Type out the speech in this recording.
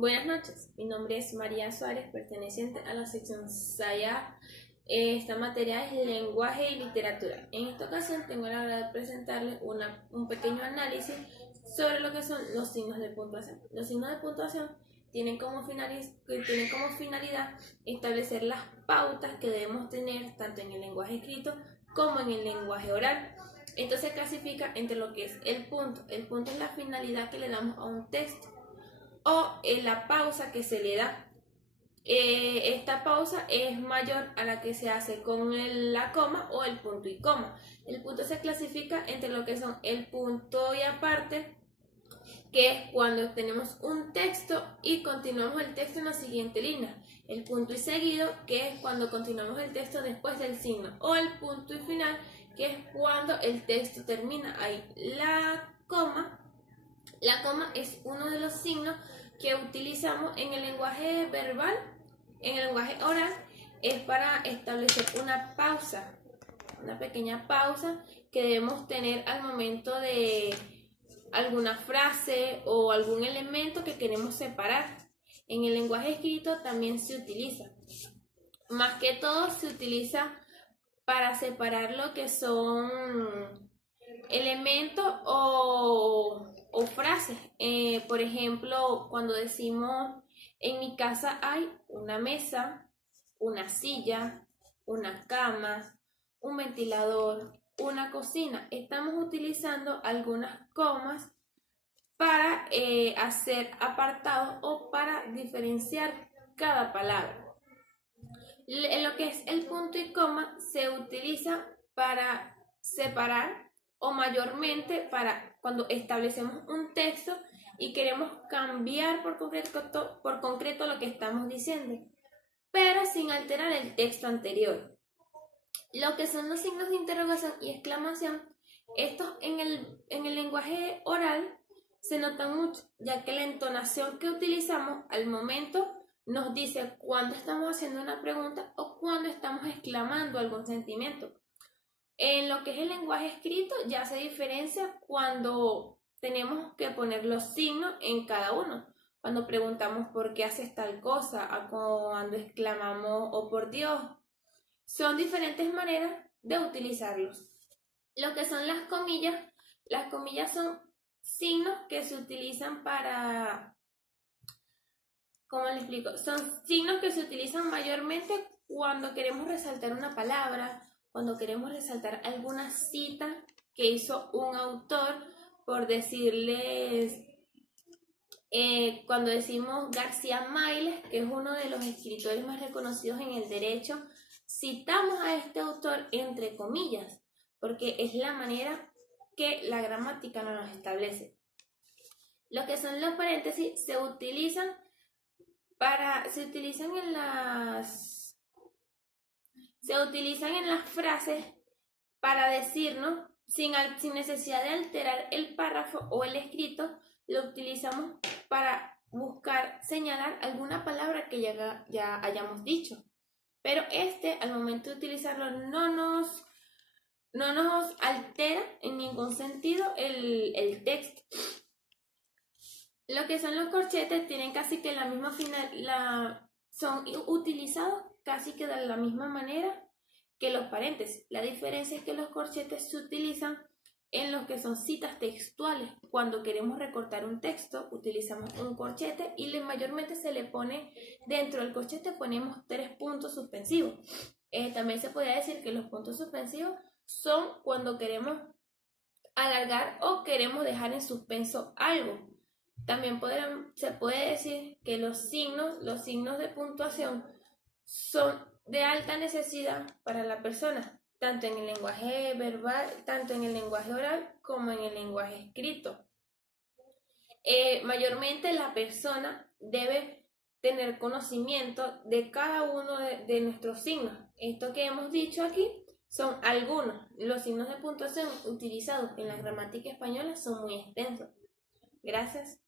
Buenas noches, mi nombre es María Suárez, perteneciente a la sección SAYA. Esta materia es lenguaje y literatura. En esta ocasión tengo la hora de presentarles un pequeño análisis sobre lo que son los signos de puntuación. Los signos de puntuación tienen como finalidad establecer las pautas que debemos tener tanto en el lenguaje escrito como en el lenguaje oral. Esto se clasifica entre lo que es el punto. El punto es la finalidad que le damos a un texto o la pausa que se le da. Esta pausa es mayor a la que se hace con la coma o el punto y coma. El punto se clasifica entre lo que son el punto y aparte, que es cuando tenemos un texto y continuamos el texto en la siguiente línea. El punto y seguido, que es cuando continuamos el texto después del signo. O el punto y final, que es cuando el texto termina ahí. La coma es uno de los signos que utilizamos en el lenguaje verbal. En el lenguaje oral es para establecer una pausa, una pequeña pausa que debemos tener al momento de alguna frase o algún elemento que queremos separar. En el lenguaje escrito también se utiliza. Más que todo se utiliza para separar lo que son elementos o frases. Por ejemplo, cuando decimos en mi casa hay una mesa, una silla, una cama, un ventilador, una cocina. Estamos utilizando algunas comas para hacer apartados o para diferenciar cada palabra. Lo que es el punto y coma se utiliza para separar o mayormente para cuando establecemos un texto y queremos cambiar por concreto lo que estamos diciendo, pero sin alterar el texto anterior. Lo que son los signos de interrogación y exclamación, estos en el lenguaje oral se notan mucho, ya que la entonación que utilizamos al momento nos dice cuando estamos haciendo una pregunta o cuando estamos exclamando algún sentimiento. En lo que es el lenguaje escrito ya se diferencia cuando tenemos que poner los signos en cada uno. Cuando preguntamos por qué haces tal cosa, a cuando exclamamos oh por Dios. Son diferentes maneras de utilizarlos. Lo que son las comillas son signos que se utilizan para... ¿Cómo le explico? Son signos que se utilizan mayormente cuando queremos resaltar una palabra, cuando queremos resaltar alguna cita que hizo un autor, por decirles, cuando decimos García Márquez, que es uno de los escritores más reconocidos en el derecho, citamos a este autor entre comillas, porque es la manera que la gramática nos establece. Lo que son los paréntesis se utilizan en las frases para decirnos, sin necesidad de alterar el párrafo o el escrito, lo utilizamos para buscar señalar alguna palabra que ya hayamos dicho. Pero al momento de utilizarlo, no nos altera en ningún sentido el texto. Lo que son los corchetes tienen casi que la misma son utilizados casi que de la misma manera que los paréntesis. La diferencia es que los corchetes se utilizan en los que son citas textuales. Cuando queremos recortar un texto, utilizamos un corchete y mayormente se le pone dentro del corchete, ponemos 3 puntos suspensivos. También se podría decir que los puntos suspensivos son cuando queremos alargar o queremos dejar en suspenso algo. También se puede decir que los signos de puntuación son de alta necesidad para la persona, tanto en el lenguaje verbal, tanto en el lenguaje oral como en el lenguaje escrito. Mayormente la persona debe tener conocimiento de cada uno de nuestros signos. Esto que hemos dicho aquí son algunos. Los signos de puntuación utilizados en la gramática española son muy extensos. Gracias.